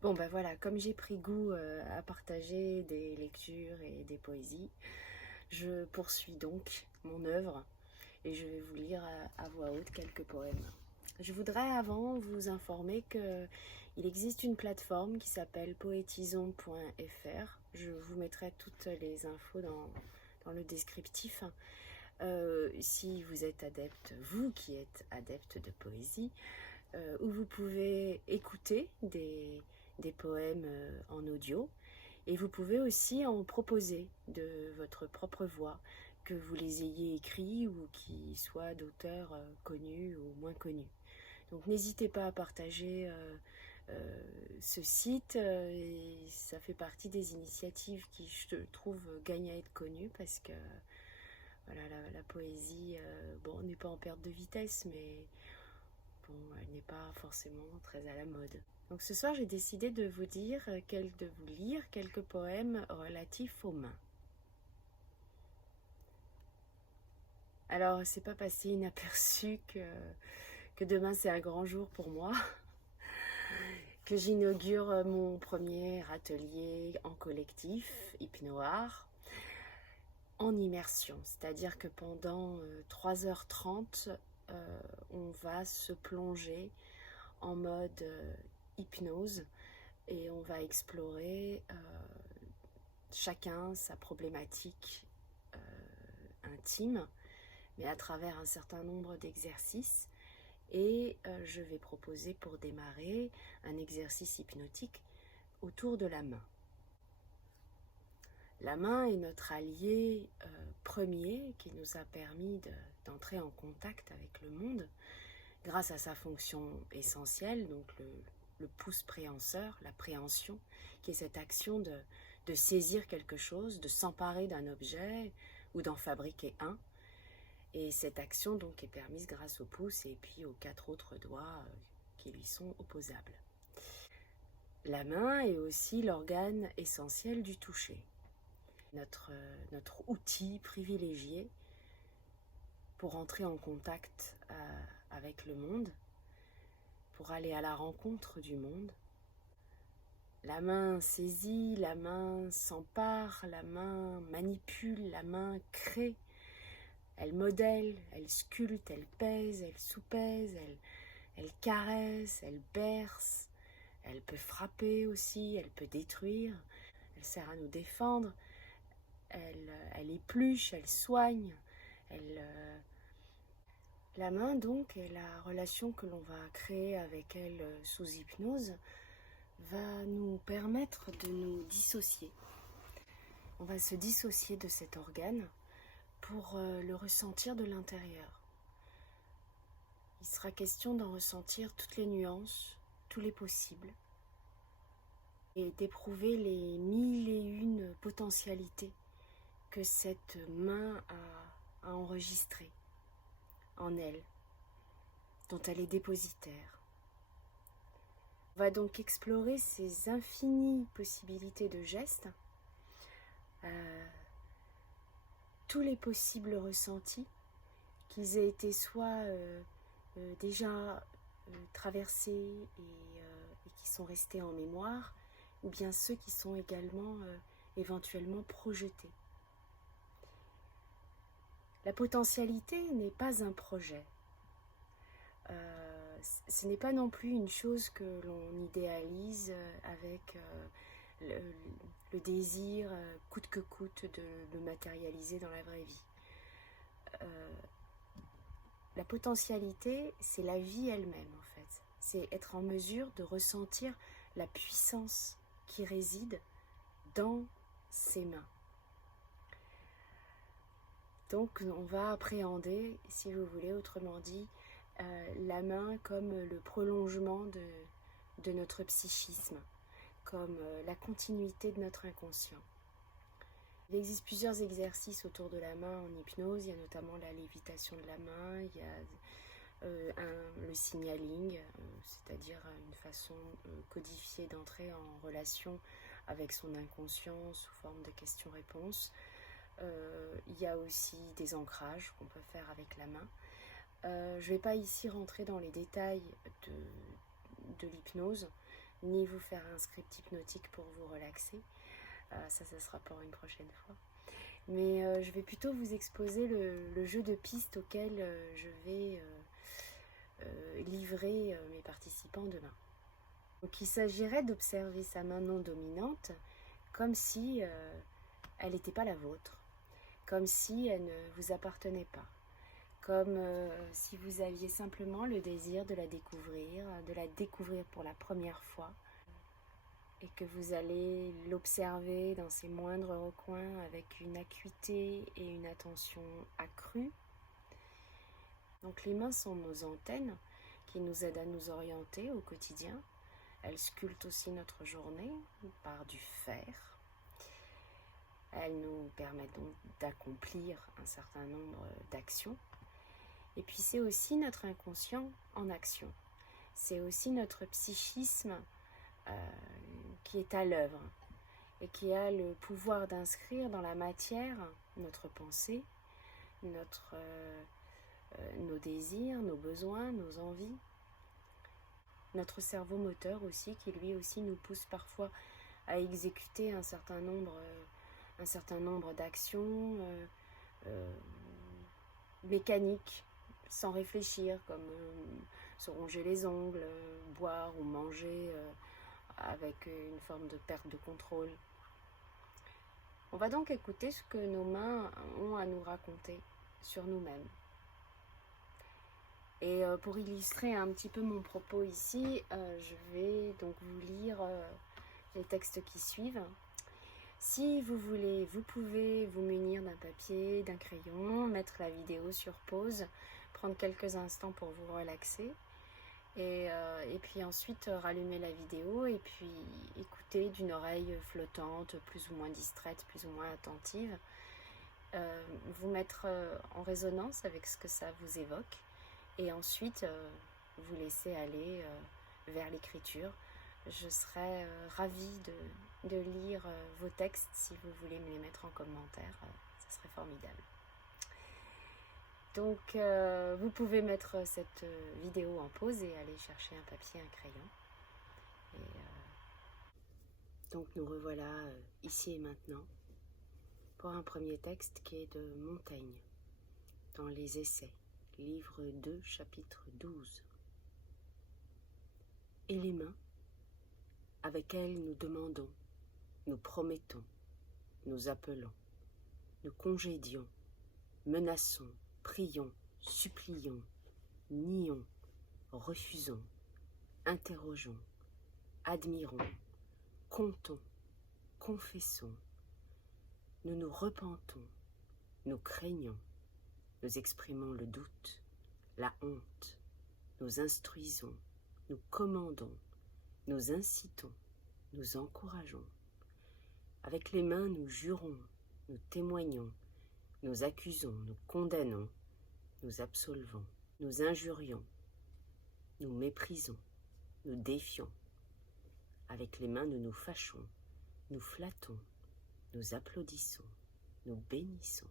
Bon ben voilà, comme j'ai pris goût à partager des lectures et des poésies, je poursuis donc mon œuvre et je vais vous lire à voix haute quelques poèmes. Je voudrais avant vous informer qu'il existe une plateforme qui s'appelle poétison.fr. Je vous mettrai toutes les infos dans le descriptif. Si vous êtes adepte, vous qui êtes adepte de poésie, où vous pouvez écouter des poèmes en audio et vous pouvez aussi en proposer de votre propre voix, que vous les ayez écrits ou qui soient d'auteurs connus ou moins connus. Donc n'hésitez pas à partager ce site et ça fait partie des initiatives qui, je trouve, gagnent à être connues parce que voilà, la poésie, bon, n'est pas en perte de vitesse, mais bon, elle n'est pas forcément très à la mode. Donc ce soir, j'ai décidé de vous lire quelques poèmes relatifs aux mains. Alors, c'est pas passé inaperçu que demain c'est un grand jour pour moi, que j'inaugure mon premier atelier en collectif, Hypnoart, en immersion. C'est-à-dire que pendant 3h30, on va se plonger en mode hypnose et on va explorer chacun sa problématique intime, mais à travers un certain nombre d'exercices. Et je vais proposer pour démarrer un exercice hypnotique autour de la main. La main est notre allié premier qui nous a permis d'entrer en contact avec le monde grâce à sa fonction essentielle, donc le pouce préhenseur, la préhension, qui est cette action de saisir quelque chose, de s'emparer d'un objet ou d'en fabriquer un. Et cette action donc est permise grâce au pouce et puis aux 4 autres doigts qui lui sont opposables. La main est aussi l'organe essentiel du toucher, notre outil privilégié pour entrer en contact avec le monde, pour aller à la rencontre du monde. La main saisit, la main s'empare, la main manipule, la main crée. Elle modèle, elle sculpte, elle pèse, elle soupèse, elle caresse, elle berce, elle peut frapper aussi, elle peut détruire, elle sert à nous défendre, elle épluche, elle soigne, La main donc et la relation que l'on va créer avec elle sous hypnose va nous permettre de nous dissocier. On va se dissocier de cet organe pour le ressentir de l'intérieur. Il sera question d'en ressentir toutes les nuances, tous les possibles, et d'éprouver les 1001 potentialités que cette main a enregistrées en elle, dont elle est dépositaire. On va donc explorer ces infinies possibilités de gestes, tous les possibles ressentis, qu'ils aient été soit déjà traversés et qui sont restés en mémoire, ou bien ceux qui sont également éventuellement projetés. La potentialité n'est pas un projet. Ce n'est pas non plus une chose que l'on idéalise avec le désir coûte que coûte de le matérialiser dans la vraie vie. La potentialité, c'est la vie elle-même en fait. C'est être en mesure de ressentir la puissance qui réside dans ses mains. Donc on va appréhender, si vous voulez, autrement dit, la main comme le prolongement de notre psychisme, comme la continuité de notre inconscient. Il existe plusieurs exercices autour de la main en hypnose, il y a notamment la lévitation de la main, il y a le signaling, c'est-à-dire une façon codifiée d'entrer en relation avec son inconscient sous forme de questions-réponses. Il y a aussi des ancrages qu'on peut faire avec la main. Je ne vais pas ici rentrer dans les détails de l'hypnose, ni vous faire un script hypnotique pour vous relaxer. Ça sera pour une prochaine fois. Mais je vais plutôt vous exposer le jeu de pistes auquel je vais livrer mes participants demain. Donc il s'agirait d'observer sa main non dominante comme si elle n'était pas la vôtre, comme si elle ne vous appartenait pas, comme si vous aviez simplement le désir de la découvrir pour la première fois, et que vous allez l'observer dans ses moindres recoins avec une acuité et une attention accrue. Donc les mains sont nos antennes qui nous aident à nous orienter au quotidien. Elles sculptent aussi notre journée par du fer. Elles nous permettent donc d'accomplir un certain nombre d'actions. Et puis c'est aussi notre inconscient en action. C'est aussi notre psychisme qui est à l'œuvre et qui a le pouvoir d'inscrire dans la matière notre pensée, nos désirs, nos besoins, nos envies. Notre cerveau moteur aussi, qui lui aussi nous pousse parfois à exécuter un certain nombre d'actions mécaniques, sans réfléchir, comme se ronger les ongles, boire ou manger avec une forme de perte de contrôle. On va donc écouter ce que nos mains ont à nous raconter sur nous-mêmes. Et pour illustrer un petit peu mon propos ici, je vais donc vous lire les textes qui suivent. Si vous voulez, vous pouvez vous munir d'un papier, d'un crayon, mettre la vidéo sur pause, prendre quelques instants pour vous relaxer. Et puis ensuite rallumer la vidéo et puis écouter d'une oreille flottante, plus ou moins distraite, plus ou moins attentive. Vous mettre en résonance avec ce que ça vous évoque. Et ensuite, vous laisser aller vers l'écriture. Je serais ravie de lire vos textes si vous voulez me les mettre en commentaire. Ce serait formidable. Donc, vous pouvez mettre cette vidéo en pause et aller chercher un papier, un crayon. Et, donc, nous revoilà ici et maintenant pour un premier texte qui est de Montaigne, dans les Essais. Livre 2, chapitre 12. Et les mains, avec elles nous demandons, nous promettons, nous appelons, nous congédions, menaçons, prions, supplions, nions, refusons, interrogeons, admirons, comptons, confessons, nous nous repentons, nous craignons, nous exprimons le doute, la honte, nous instruisons, nous commandons, nous incitons, nous encourageons. Avec les mains, nous jurons, nous témoignons, nous accusons, nous condamnons, nous absolvons, nous injurions, nous méprisons, nous défions. Avec les mains, nous nous fâchons, nous flattons, nous applaudissons, nous bénissons.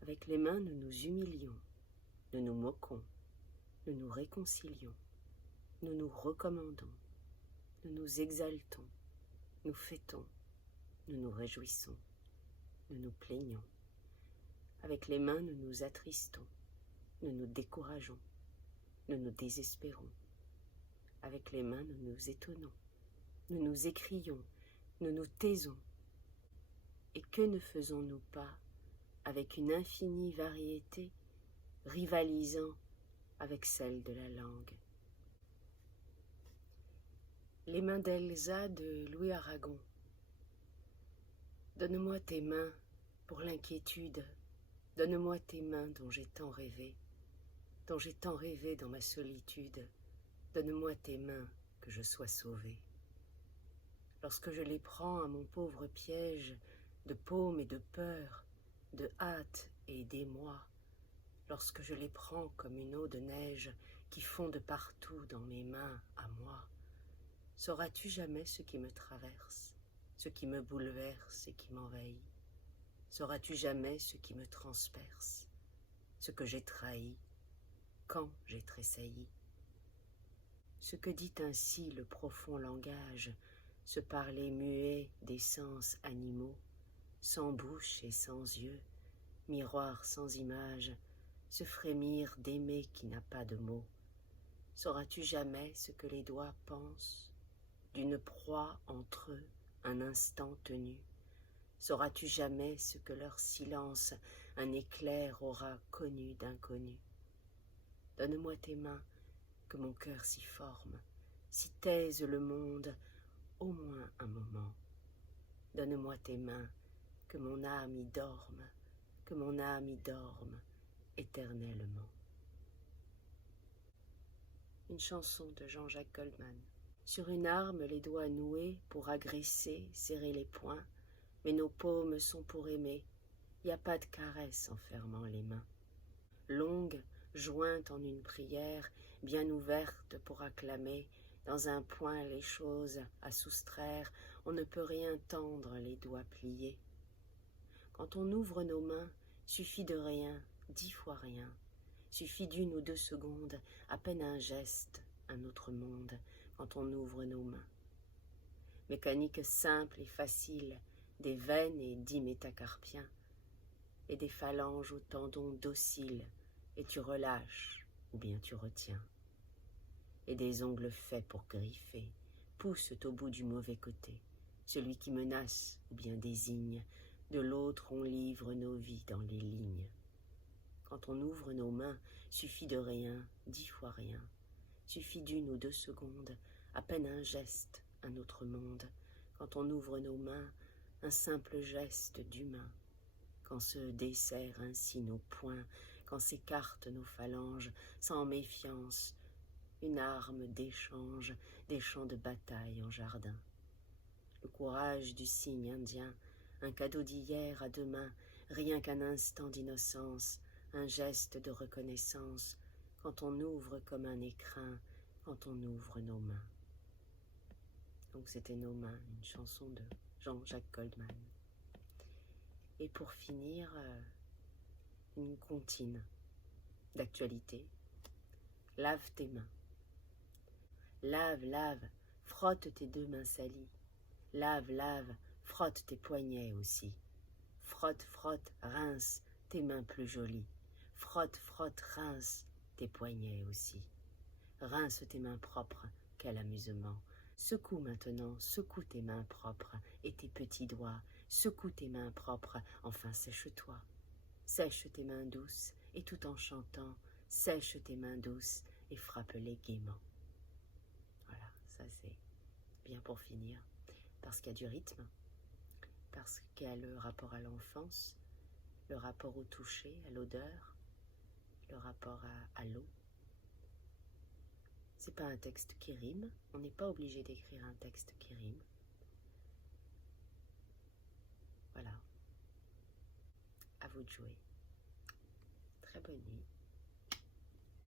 Avec les mains, nous nous humilions, nous nous moquons, nous nous réconcilions, nous nous recommandons, nous nous exaltons, nous fêtons, nous nous réjouissons, nous nous plaignons. Avec les mains, nous nous attristons, nous nous décourageons, nous nous désespérons. Avec les mains, nous nous étonnons, nous nous écrions, nous nous taisons. Et que ne faisons-nous pas avec une infinie variété rivalisant avec celle de la langue? Les mains d'Elsa de Louis Aragon. Donne-moi tes mains pour l'inquiétude, donne-moi tes mains dont j'ai tant rêvé dans ma solitude, donne-moi tes mains que je sois sauvé. Lorsque je les prends à mon pauvre piège de paume et de peur, de hâte et d'émoi, lorsque je les prends comme une eau de neige qui fond de partout dans mes mains à moi, sauras-tu jamais ce qui me traverse, ce qui me bouleverse et qui m'envahit? Sauras-tu jamais ce qui me transperce, ce que j'ai trahi, quand j'ai tressailli? ce que dit ainsi le profond langage, ce parler muet des sens animaux, sans bouche et sans yeux, miroir sans image, ce frémir d'aimer qui n'a pas de mots. Sauras-tu jamais ce que les doigts pensent d'une proie entre eux un instant tenu? Sauras-tu jamais ce que leur silence un éclair aura connu d'inconnu? Donne-moi tes mains, que mon cœur s'y forme, si taise le monde, au moins un moment. Donne-moi tes mains, que mon âme y dorme, que mon âme y dorme éternellement. Une chanson de Jean-Jacques Goldman. Sur une arme, les doigts noués pour agresser, serrer les poings, mais nos paumes sont pour aimer, y a pas de caresse en fermant les mains. Longue, jointe en une prière, bien ouverte pour acclamer, dans un point les choses à soustraire, on ne peut rien tendre les doigts pliés. Quand on ouvre nos mains, suffit de rien, 10 fois rien, suffit d'1 ou 2 secondes, à peine un geste, un autre monde, quand on ouvre nos mains. Mécanique simple et facile, des veines et métacarpiens, et des phalanges aux tendons dociles, et tu relâches, ou bien tu retiens. Et des ongles faits pour griffer, poussent au bout du mauvais côté, celui qui menace, ou bien désigne, de l'autre on livre nos vies dans les lignes. Quand on ouvre nos mains, suffit de rien, 10 fois rien, suffit d'1 ou 2 secondes, à peine un geste, un autre monde, quand on ouvre nos mains, un simple geste d'humain, quand se desserrent ainsi nos poings, quand s'écartent nos phalanges, sans méfiance, une arme d'échange, des champs de bataille en jardin. Le courage du cygne indien, un cadeau d'hier à demain, rien qu'un instant d'innocence, un geste de reconnaissance, quand on ouvre comme un écrin, quand on ouvre nos mains. Donc c'était Nos mains, une chanson de Jean-Jacques Goldman. Et pour finir, une comptine d'actualité. Lave tes mains. Lave, lave, frotte tes 2 mains salies. Lave, lave, frotte tes poignets aussi. Frotte, frotte, rince tes mains plus jolies. Frotte, frotte, rince tes poignets aussi. Rince tes mains propres, quel amusement. Secoue maintenant, secoue tes mains propres et tes petits doigts. Secoue tes mains propres, enfin sèche-toi. Sèche tes mains douces et tout en chantant, sèche tes mains douces et frappe-les gaiement. Voilà, ça c'est bien pour finir, parce qu'il y a du rythme, parce qu'il y a le rapport à l'enfance, le rapport au toucher, à l'odeur, le rapport à l'eau. C'est pas un texte qui rime, on n'est pas obligé d'écrire un texte qui rime. Voilà, à vous de jouer. Très bonne nuit.